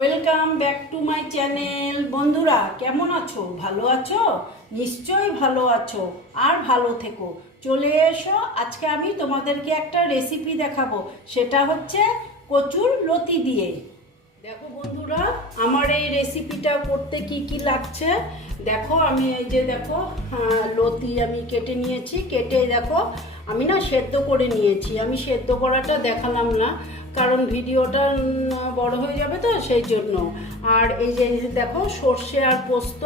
Welcome back to my channel বন্ধুরা কেমন আছো? ভালো আছো? নিশ্চয়ই ভালো আছো। আর ভালো থেকো। চলে এসো আজকে আমি তোমাদেরকে একটা রেসিপি দেখাবো। সেটা হচ্ছে কচুর লতি দিয়ে। দেখো বন্ধুরা আমার এই রেসিপিটা করতে কি কি লাগছে? দেখো আমি এই যে দেখো আহ, লতি আমি কেটে নিয়েছি। কেটে দেখো আমি না সেদ্ধ করে নিয়েছি। আমি সেদ্ধ করাটা দেখালাম না। কারণ ভিডিওটা বড় হয়ে যাবে তো সেই জন্য। আর এই যে দেখো, সর্ষে আর পোস্ত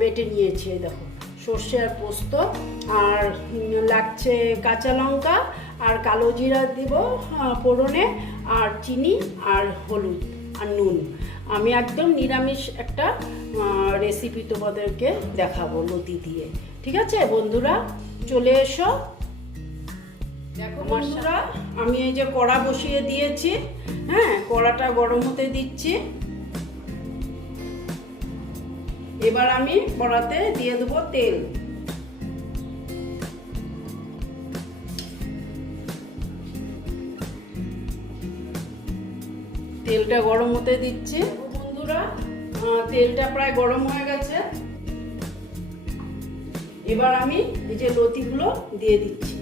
বেটে নিয়েছি, দেখো। সর্ষে আর পোস্ত, আর লাগছে কাঁচা লঙ্কা, আর কালো জিরা দিব ফোড়নে, আর চিনি, আর হলুদ, আর নুন। আমি একদম নিরামিষ একটা রেসিপি তোমাদেরকে দেখাবো লতি দিয়ে। ঠিক আছে, বন্ধুরা? চলে এসো। দেখো বন্ধুরা আমি এই যে কড়া বসিয়ে দিয়েছি হ্যাঁ কড়াটা গরম হতে দিচ্ছি। এবার আমি কড়াতে দিয়ে দেবো তেল। তেলটা গরম হতে দিচ্ছি। বন্ধুরা। আহ, তেলটা প্রায় গরম হয়ে গেছে। এবার আমি এই যে লতিগুলো দিয়ে দিচ্ছি।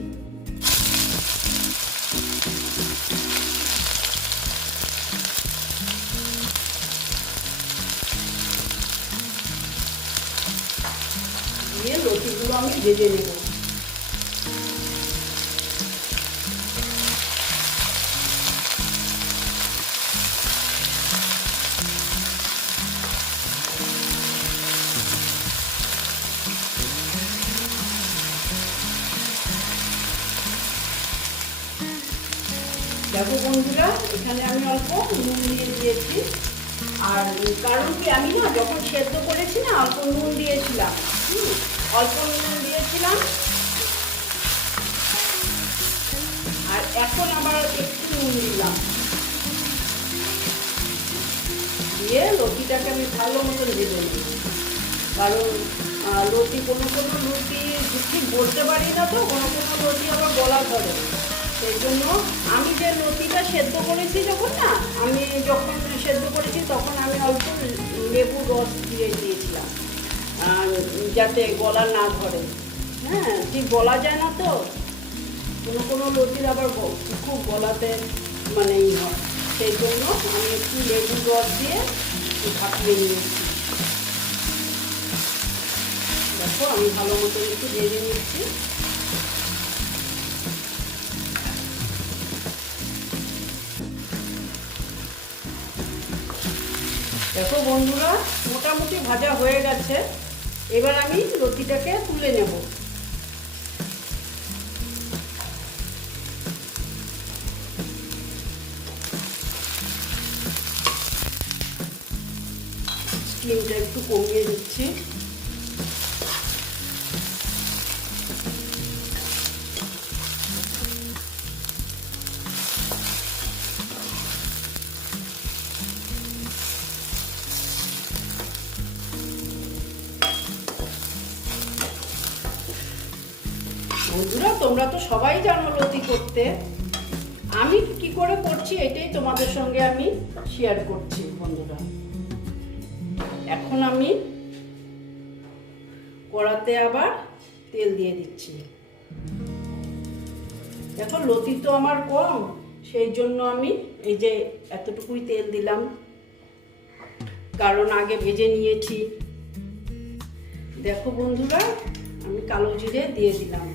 দিয়ে লতিগুলো আমি ভেজে নেব। দেখো বন্ধুরা, এখানে আমি অল্প নুন দিয়ে দিয়েছি। আর কারণ কি, আমি না যখন সেদ্ধ করেছি না, অল্প নুন দিয়েছিলাম। অল্প নুন দিয়েছিলাম। আর এখন আবার একটু নুন দিলাম। দিয়ে লতিটাকে আমি ভালো মতন ভেজে নেব। কারণ লতি কোনো কোনো লতি ঠিক বলতে পারি না তো, কোনো কোনো লতি আবার গলা ধরে সেই জন্য আমি যে লতিটা সেদ্ধ করেছি যখন না, আমি যখন সেদ্ধ করেছি তখন আমি অল্প লেবু রস দিয়ে দিয়েছিলাম। যাতে গলা না ধরে। হ্যাঁ ঠিক বলা যায় না তো? কোনো কোনো লতির আবার খুব গলাতে মানে ই হয়। সেই জন্য আমি একটু লেবু রস দিয়ে ভাপিয়ে নিয়েছি। দেখো, আমি ভালো মতো একটু ভেজে নিচ্ছি। দেখো বন্ধুরা, মোটামুটি ভাজা হয়ে গেছে। এবার আমি লতিটাকে তুলে নেব। স্টিমটা একটু কমিয়ে দিচ্ছি। বন্ধুরা, তোমরা তো সবাই জানো লতি করতে। আমি কি করে করছি এটাই তোমাদের সঙ্গে আমি শেয়ার করছি, বন্ধুরা। এখন আমি কড়াতে আবার তেল দিয়ে দিচ্ছি। দেখো, লতি তো আমার কম, সেই জন্য আমি এই যে এতটুকুই তেল দিলাম। কারণ আগে ভেজে নিয়েছি। দেখো বন্ধুরা, আমি কালো জিরে দিয়ে দিলাম।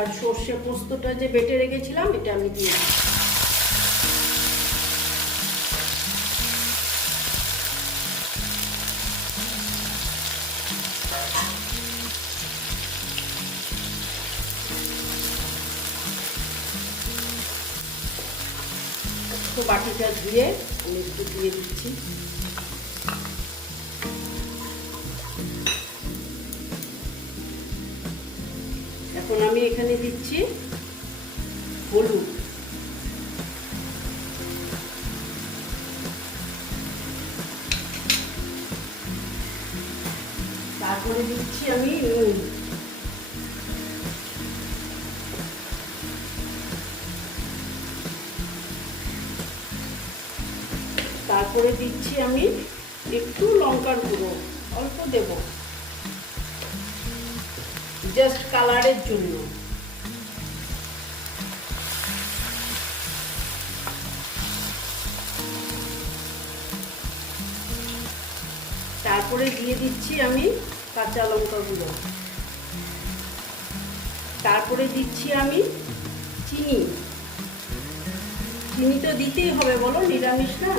আর সর্ষে পোস্তটা যে বেটে রেখেছিলাম, এটা আমি দিয়ে বাটিটা ধুয়ে আমি একটু দিয়ে দিচ্ছি। এখন আমি এখানে দিচ্ছি হলুদ। তারপরে দিচ্ছি আমি নুন। তারপরে দিচ্ছি আমি একটু লঙ্কার গুঁড়ো, অল্প দেব। জাস্ট কালারের জন্য। তারপরে দিয়ে দিচ্ছি আমি কাঁচা লঙ্কা গুঁড়ো। তারপরে দিচ্ছি আমি চিনি। চিনি তো দিতেই হবে বলো, নিরামিষ না?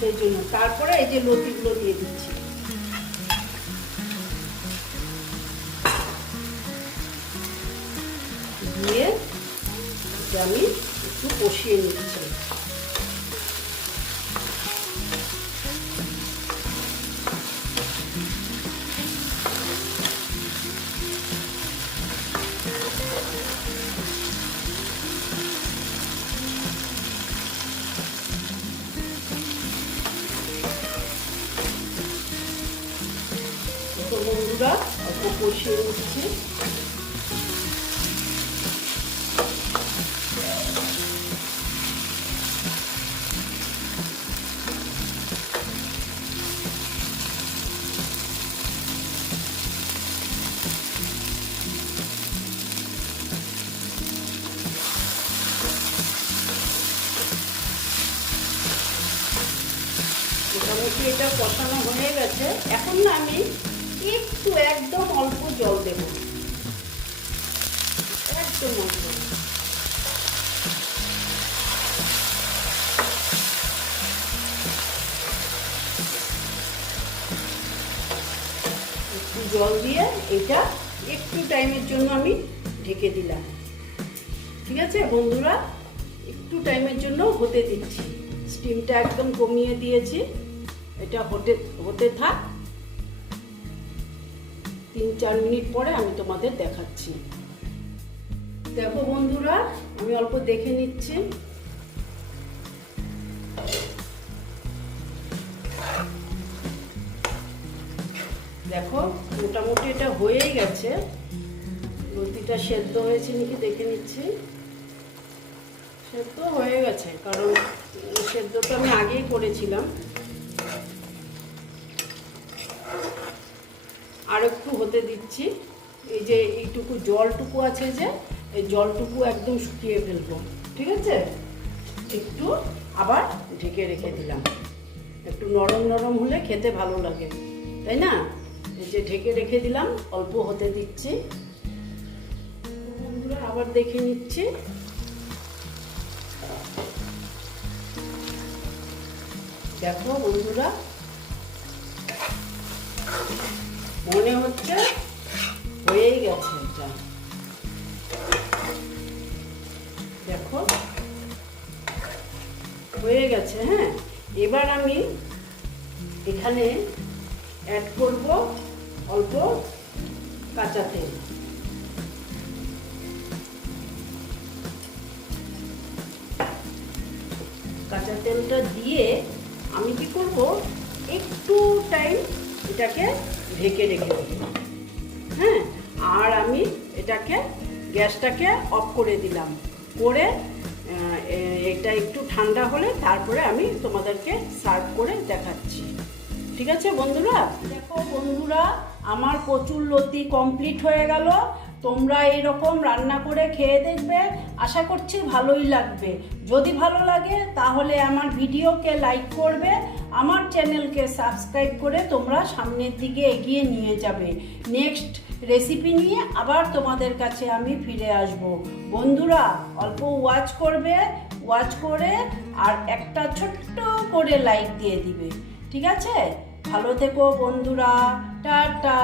সেই জন্য। তারপরে এই যে লতিগুলো দিয়ে দিচ্ছি। আমি একটু কষিয়ে নিচ্ছি বন্ধুরা অল্প কষিয়ে নিচ্ছি। মোটামুটি এটা কষানো হয়ে গেছে। এখন না আমি একটু একদম অল্প জল দেব। একদম অল্প একটু জল দিয়ে এটা একটু টাইমের জন্য আমি ঢেকে দিলাম। ঠিক আছে বন্ধুরা? একটু টাইমের জন্য হতে দিচ্ছি। স্টিমটা একদম কমিয়ে দিয়েছি। এটা হতে হতে থাক। তিন, চার মিনিট পরে আমি তোমাদের দেখাচ্ছি। দেখো বন্ধুরা, আমি অল্প দেখে নিচ্ছি। দেখো, মোটামুটি এটা হয়েই গেছে। রুটিটা সেদ্ধ হয়েছে নাকি দেখে নিচ্ছি। সেদ্ধ হয়ে গেছে, কারণ সেদ্ধটা আমি আগেই করেছিলাম। আর একটু হতে দিচ্ছি। এই যে এইটুকু জলটুকু আছে যে, এই জলটুকু একদম শুকিয়ে ফেলব, ঠিক আছে? একটু আবার ঢেকে রেখে দিলাম। একটু নরম নরম হলে খেতে ভালো লাগে, তাই না? এই যে ঢেকে রেখে দিলাম, অল্প হতে দিচ্ছি। আবার দেখে নিচ্ছি। দেখো বন্ধুরা। মনে হচ্ছে হয়েই গেছে এটা। দেখো, হয়ে গেছে হ্যাঁ? এবার আমি এখানে অ্যাড করব অল্প কাঁচা তেল। কাঁচা তেলটা দিয়ে আমি কি করব? একটু টাইম এটাকে ঢেকে রেখে দেবো। হ্যাঁ আর আমি এটাকে, গ্যাসটাকে অফ করে দিলাম। করে এটা একটু ঠান্ডা হলে তারপরে আমি তোমাদেরকে সার্ভ করে দেখাচ্ছি। ঠিক আছে বন্ধুরা? দেখো বন্ধুরা, আমার প্রচুর লতি কমপ্লিট হয়ে গেল। তোমরা এরকম রান্না করে খেয়ে দেখবে, আশা করছি ভালোই লাগবে। যদি ভালো লাগে, তাহলে আমার ভিডিওকে লাইক করবে, আমার চ্যানেলকে সাবস্ক্রাইব করে তোমরা সামনের দিকে এগিয়ে নিয়ে যাবে। নেক্সট রেসিপি নিয়ে আবার তোমাদের কাছে আমি ফিরে আসব। বন্ধুরা, অল্প ওয়াচ করবে, ওয়াচ করে আর একটা ছোট্ট করে লাইক দিয়ে দিবে। ঠিক আছে? ভালো থেকো বন্ধুরা, টাটা।